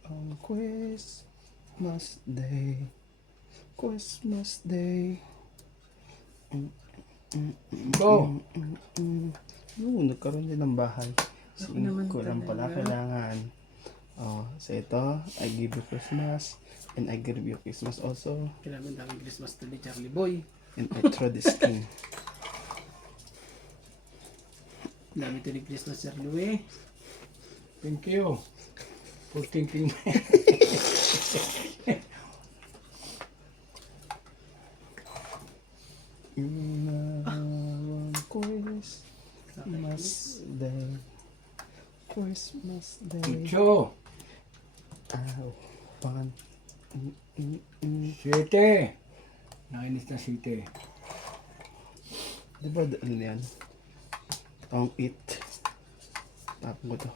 on Christmas Day. Go. Nagkaroon din ng bahay. Ako naman Ko lang pala talaga. kailangan. Oh, so ito, I give you Christmas and I give you Christmas also Kailangan daming Christmas to ni Charlie Boy. and I throw this king. Dami to ni Christmas Charlie Boy. Thank you. For thinking. In on Christmas Day. Ocho. Ow. 1. 7. Nakainis na 7. Di ba ano yan? Tong it. Tapon ko to.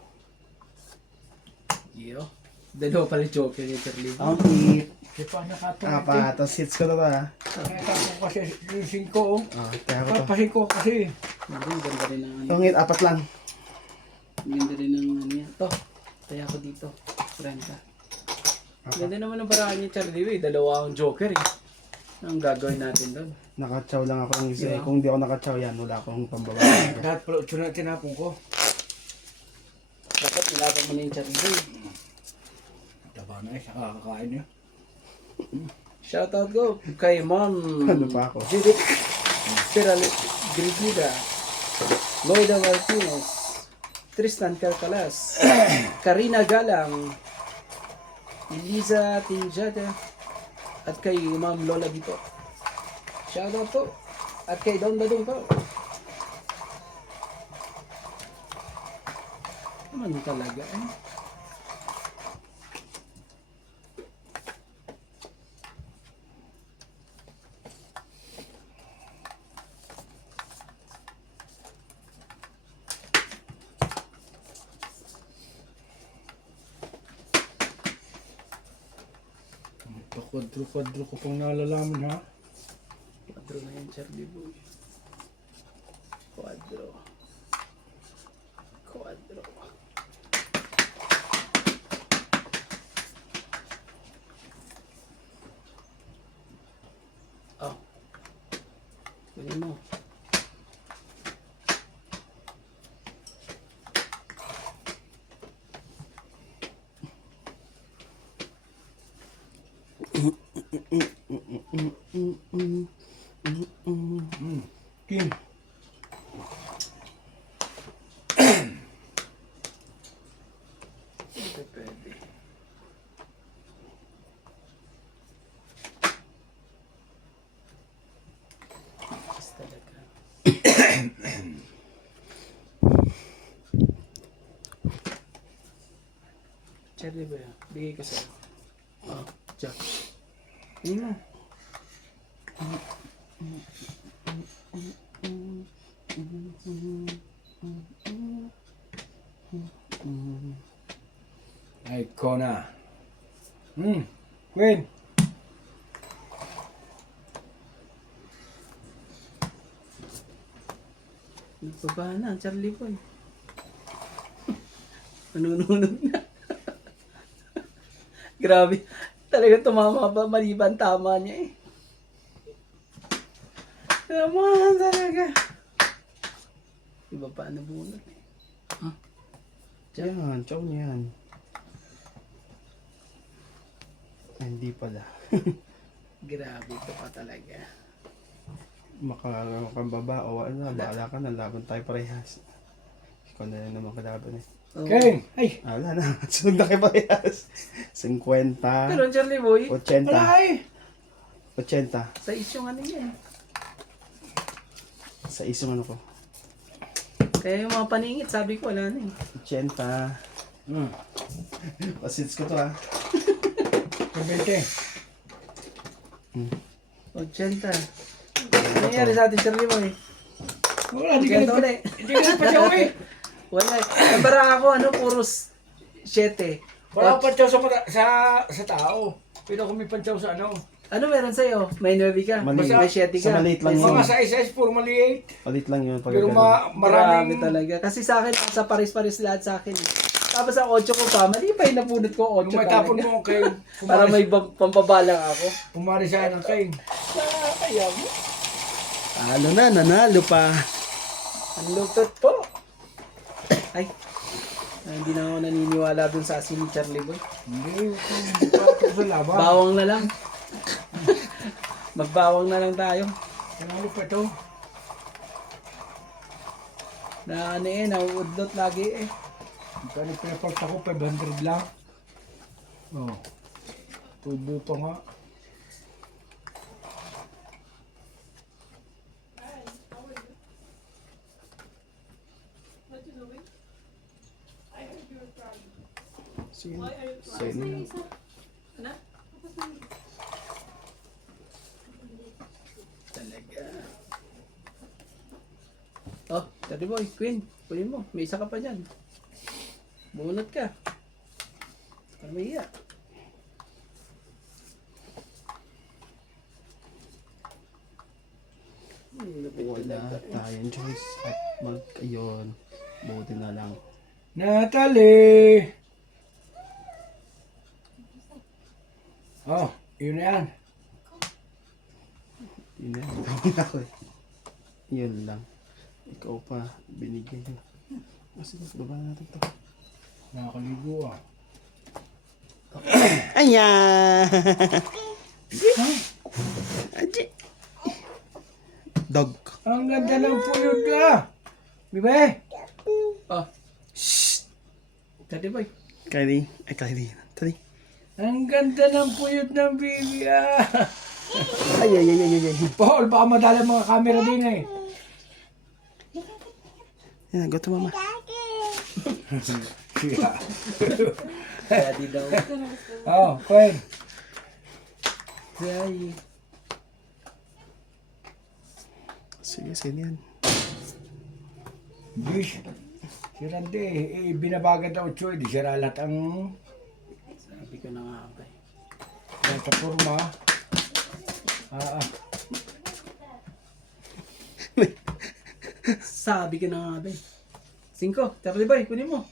Yo. Dalawa pala joker ni Charlie Boy. Tong it. Di pa nakatong. 4. Tapos hits ko na to ha. Nakita ko kasi yung 5 oh. Kaya ko to. Papasin ko kasi. Ang ganda rin ng ano. Pangit, 4 lang. Ang ganda rin ng ano yan. To, taya ko dito. 30. Ganda naman ang paraan niya, Charlie. Dalawa akong joker eh. Ang gagawin natin doon. Nakachaw lang ako ng isa. Yeah. Kung di ako nakachaw yan, wala akong pambabae. Lahat pala 8 na tinapon ko. Dapat nilaban mo na yung Charlie. Taba na eh, sa kakakain niya. Shoutout ko kay Mom Ano pa ako? Judith Piral Brigida, Loida Martinez, Tristan Calcalas, Karina Galang, Eliza Tinjada, at kay Ma'am Lola dito. Shoutout po. At kay Don Badong po. Naman talaga eh. Kwadro ko pang nalalaman ha. Quadro na yan, Charlie Boy. Quadro. Quadro. Oh. Kunin mo. King. Ito pwede. Just talaga. Cherry ba yan? Bigay ko sa'yo. Oh, Jack. Hindi mo. Ay, Kona. Queen. Nagbaba na ang Charlie Boy. Nanununog na. Grabe. Talaga tumama pa. Maliban tama niya eh. Tama talaga. Iba pa nabunod eh. Yan, chow niya yan. Hindi pala. Grabe ito pa talaga. Makakambaba o ano, baala ka na, laban tayo parehas. Ikaw na lang naman kalaban eh. Oh. King. Ay. Wala na, sunod na kayo parehas. 50, Pero ang Charlie Boy, 80, Ay. 80. sa isyong ano niya eh. Sa isang ano ko. Kaya yung mga paningit, sabi ko wala na eh. 80. Pasits ko to ha. 20. 80. Ano nangyari sa atin, Charlie Boy? Wala, di ka Ganito na. ulit. Hindi ka na pa siya eh. Wala. Nabara ako, ano, puros 7. Wala akong pantsaw sa tao. Pero kung may pantsaw sa ano. Ano meron sa'yo? May 9 ka? Mali. May 7 ka? Sa maliit lang yun. Mga sa SS, puro maliit. Palit lang yun pag Pero ganun. Marami maraming... talaga. Kasi sa akin, sa paris-paris lahat sa akin. Tapos ang 8 ko pa, mali pa yung nabunot ko 8 Yung may tapon talaga. mo kayo. Para may pampabalang ako. Pumari sa ng kain. Kaya mo. Talo na, nanalo pa. Ang lupit po. Ay. Hindi na ako naniniwala dun sa asin ni Charlie Boy. Hindi, patok sa laban. Bawang na lang. Magbawang na lang tayo. Panalo pa ito. Na ano eh, nauudlot lagi eh. Kaya pinapalta ko, 500 lang. Oh. Tubo pa nga. Sige. Sige na. Talaga. Oh, Daddy Boy, Queen, kunin mo. May isa ka pa dyan. Bunot ka. Kamiya. Wala tayong choice at ayun. Buti na lang. Natalie! Oh, yun na yan. Yun na, tawag na ako eh. Yun lang. Ikaw pa, binigay ko. Kasi baba natin to. Nakakaligo ah. Ayan! Dog. Ang ganda ng puyod ka! Bibe! Oh. Shh! Tadi boy. Kylie. Ay, Kylie. Tadi. Ang ganda ng puyod ng baby ah! Ay, ay, ay, ay, ay. Paul, baka madala mga camera din eh. Yan, go to mama. Siya. Daddy daw. Oh, Gwen. Ay. Sige, sige yan. Bish. Si Randy, binabagad daw Choy. Di siya lahat ang Sabi ko na nga ba. sa forma. Sabi ko na nga ba. 5. Charlie boy, kunin mo.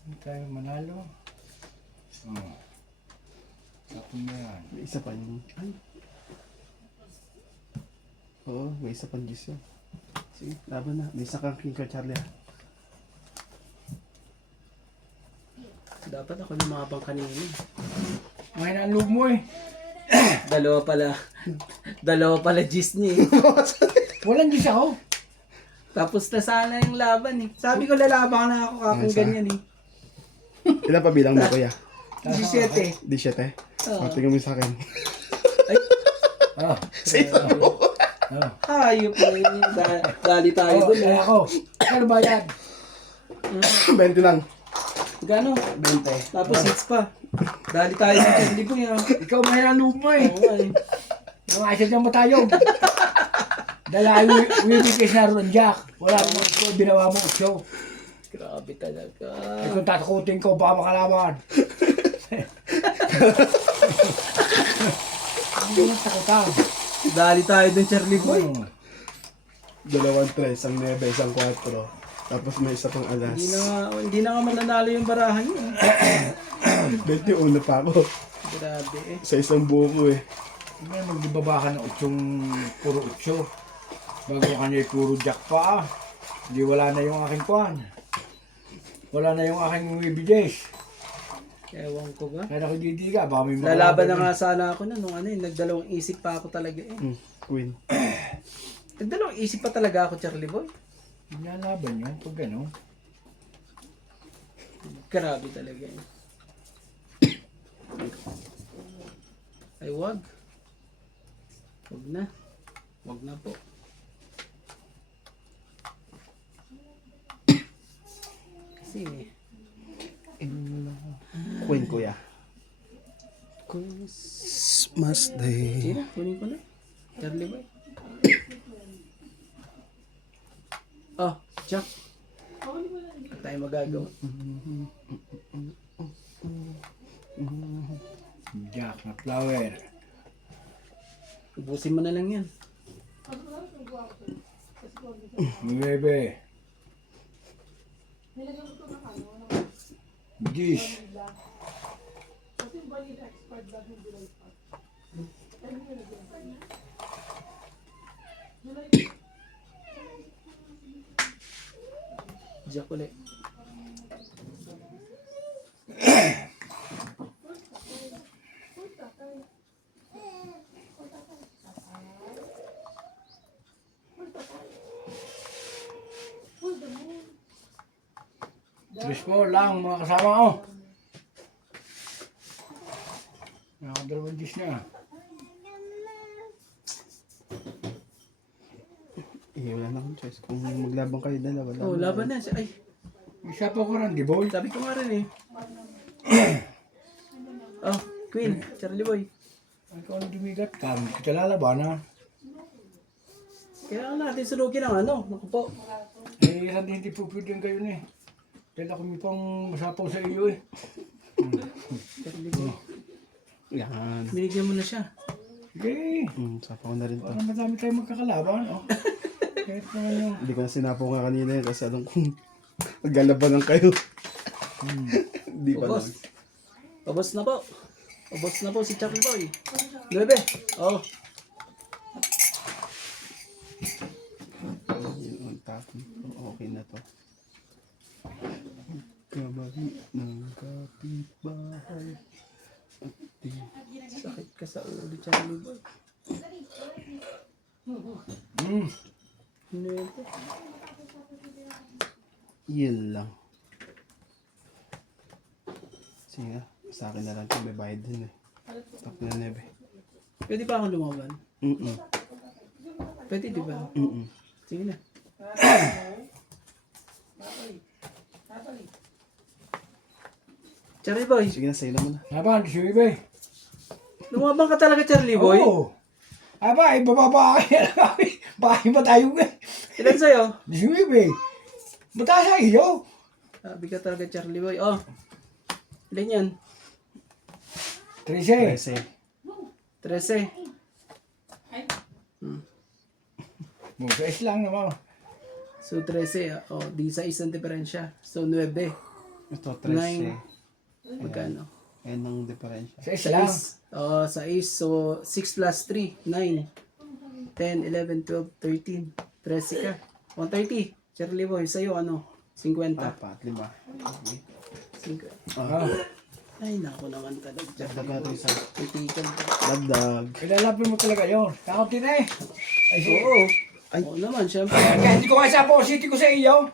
Hindi tayo manalo. Oh. Tapos na yan. May isa pa yung... Ay. Oo, may isa pang juice yun. Sige, laban na. May isa kang king ko, Charlie. Dapat ako lumabang kanina. Ngayon ang loob mo eh. Dalawa pala gis niya eh. Walang gis ako. Tapos na sana yung laban eh. Sabi ko lalaban na ako kapag ganyan eh. Ilan pa bilang mo, kuya? 17. 17? Oo. Tingnan mo sa akin. Oh. Oh. Hayop po yun. Dali tayo Oh, dun eh. ako. Ano ba yan? 20 lang. Gano? 20. Tapos 6 pa. Dali tayo sa candy po yan. Ikaw mahal ang loob mo eh. Oo nga eh. Mga isa dyan mo tayo. Dala ay wibigis na ron, Jack. Wala mo ito, binawa mo show. Grabe talaga. Ay kung tatakutin ko, baka makalaman. Hindi mo takutan. Dali tayo dun, Charlie Boy. Dalawang 3, isang 9, isang 4. Tapos may isa pang alas. Hindi na nga mananalo yung barahan yun. 21 pa ako. Grabe eh. Sa isang buo ko eh. Hindi na magbibaba ka ng 8, puro 8. Bago ka niya puro Jack pa ah. Hindi wala na yung aking kwan. Wala na yung aking wibigis. Ewan ko ba? Kaya ako didiga, baka may Lalaban na nga sana ako nung ano eh. Nagdalawang isip pa ako talaga eh. Queen. Nagdalawang isip pa talaga ako, Charlie Boy. Lalaban yun, pag gano'n. Grabe talaga eh. Ay wag. Wag na. Wag na po. Kasi Queen, kuya. Christmas Day. Tira, kunin ko na. Charlie Boy. Oh, Jack. Ano tayo magagawa? Jack na flower. Ubusin mo na lang yan. Bebe. Dish. Jack ulit. Tres po lang mga kasama ko. Nakadalawang dish na. Wala na akong choice. Kung maglabang kayo dalawa. Oh, laban na. Ay, Isa pa ko rin, di boy? sabi ko nga rin eh. Oh, Queen, Charlie Boy. Ikaw ang dumigat ka, hindi kita lalaban ha. Kailangan natin sunugin ang ano. Naku po. Eh, hindi pupwedeng kayo na eh. Dahil ako may pang masapaw sa iyo eh. Charlie Boy. Yan. Binigyan mo na siya. Sige. Sapaw na rin to. Parang madami tayong magkakalaban, oh. Kahit naman yung... Hindi ko na sinapaw nga kanina yun kasi alam kong maggalabanan kayo. Hindi pa Ubos. naman. Ubos na po. Ubos na po si Charlie Boy. 9. Oh. Yun ang tapon. Okay na to. Kabari ng kapitbahay. Sakit ka sa ulo, Charlie Boy. Ano yun to? Yun lang. Sige na. Sa akin na lang ito. May bayad din eh. Top na nebe. Pwede pa akong lumaban? Pwede, di ba? Sige na. Charlie Boy, Sige na, sa'yo na muna. Laban, sumibay. lumaban ka talaga, Charlie Boy. Oo. Aba, ibababa kayo. Bahay ba tayo nga? Ilan sa'yo? Sumibay. Mataas ang iyo. Sabi ka talaga, Charlie Boy. Oh. Ilan yan? 13. Kasi 13. Mugais lang naman. So, 13. Oh, di sa isang diferensya. So, 9. ito 13. Magkano? Yan ang diferensya. Sa isa lang. 6. Oh, 6. So, 6 plus 3. 9. 10, 11, 12, 13. 13 ka. 130. Charlie Boy, sa'yo ano? 50. 4, 5. 5. Ah. Ay, naku naman talaga. Dagdag natin isa. Titigan ka. Dagdag. Ilalapin mo talaga yun. Kakunti na eh. Ay, Oo. Oo naman, syempre. kaya hindi ko nga sa po, city ko sa iyo.